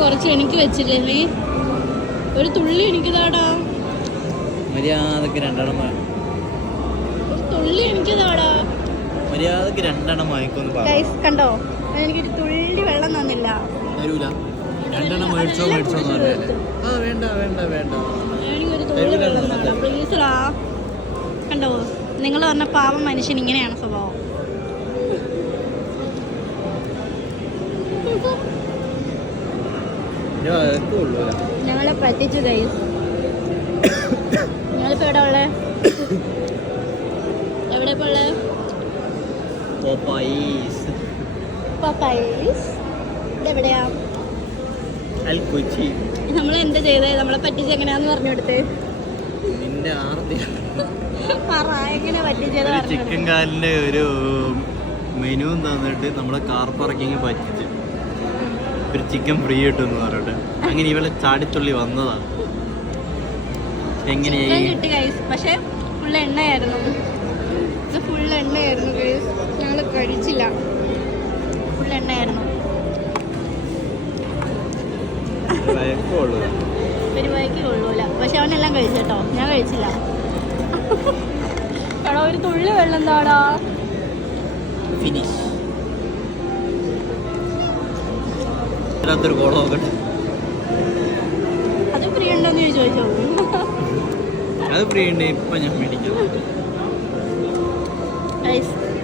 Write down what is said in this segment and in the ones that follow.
കുറച്ച് എനിക്ക് വെച്ചില്ലേ ഒരു തുള്ളി എനിക്കിതാടാ. മര്യാദയ്ക്ക് രണ്ടെണ്ണം ഒരു തുള്ളി എനിക്കിതാടാ. മര്യാദയ്ക്ക് രണ്ടെണ്ണം വാങ്ങിക്കൊന്ന് ഗൈസ് കണ്ടോ? എനിക്കൊരു തുള്ളി വെള്ളം തന്നില്ല. തരൂല. രണ്ടെണ്ണം മേടിച്ചോ മേടിച്ചോ എന്ന് പറഞ്ഞാൽ ആ വേണ്ട വേണ്ട വേണ്ട. എനിക്കൊരു തുള്ളി വെള്ളം തന്നാ പ്ലീസറാ കണ്ടോ? നിങ്ങൾ പറഞ്ഞ പാവം മനുഷ്യൻ ഇങ്ങനെയാണ് സ്വഭാവം. ഞങ്ങളെ പറ്റിച്ചു ഗൈസ് ഞങ്ങളിപ്പോ എവിടെ ഉള്ളേ? എവിടെ ഇപ്പൊ ഉള്ളേ? പോപ്പൈസ് പപ്പൈസ് ഇതെവിടെയാ? അൽ കൊച്ചി നമ്മൾ എന്താ ചെയ്തേ? നമ്മളെ പറ്റിച്ച് എങ്ങനെയാന്ന് പറഞ്ഞു കൊടുത്തേ. നിന്റെ ആർത്തി. ചിക്കൻ കാലിന്റെ ഒരു മെനു തന്നിട്ട് നമ്മളെ കാർ പാർക്കിങ് പറ്റിച്ച്. ഒരു ചിക്കൻ ഫ്രീ കിട്ടുമെന്ന് പറഞ്ഞിട്ട്. അങ്ങനെ ഇവളെ ചാടിത്തുള്ളി വന്നതാ. എങ്ങനെ ചിക്കൻ കിട്ടി ഗൈസ് പക്ഷെ ഫുൾ എണ്ണയായിരുന്നു. ഇത് ഫുൾ എണ്ണയായിരുന്നു ഗൈസ് ഞങ്ങൾ കഴിച്ചില്ല. ഫുൾ എണ്ണയായിരുന്നു. പരിപാടിക്ക് കൊള്ളൂല പക്ഷെ അവനെല്ലാം കഴിച്ചോ ഞാൻ കഴിച്ചില്ല. എടാ ഒരു തുള്ളി വെള്ളം എന്താടാ? ഫിനിഷ് ഇതിനകത്തൊരു കോളം നോക്കട്ടെ അത് ഫ്രീ ഉണ്ടോന്ന് ചോദിച്ചോ? അത് ഫ്രീ ഉണ്ട് ഇപ്പൊ ഞാൻ മേടിക്കാം.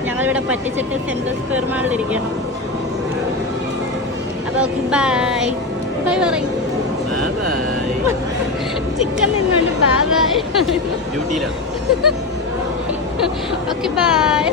ഞങ്ങളിവിടെ പറ്റിച്ചിട്ട് സെൻട്രൽ സ്ക്വയർ മാളിലിരിക്കണം അപ്പൊ ഓക്കെ ബൈ ബൈ പറയും. ചിക്കൻ നിന്നുകൊണ്ട് ബൈ ബൈ ഡ്യൂട്ടിയിലാണ് ഓക്കെ ബൈ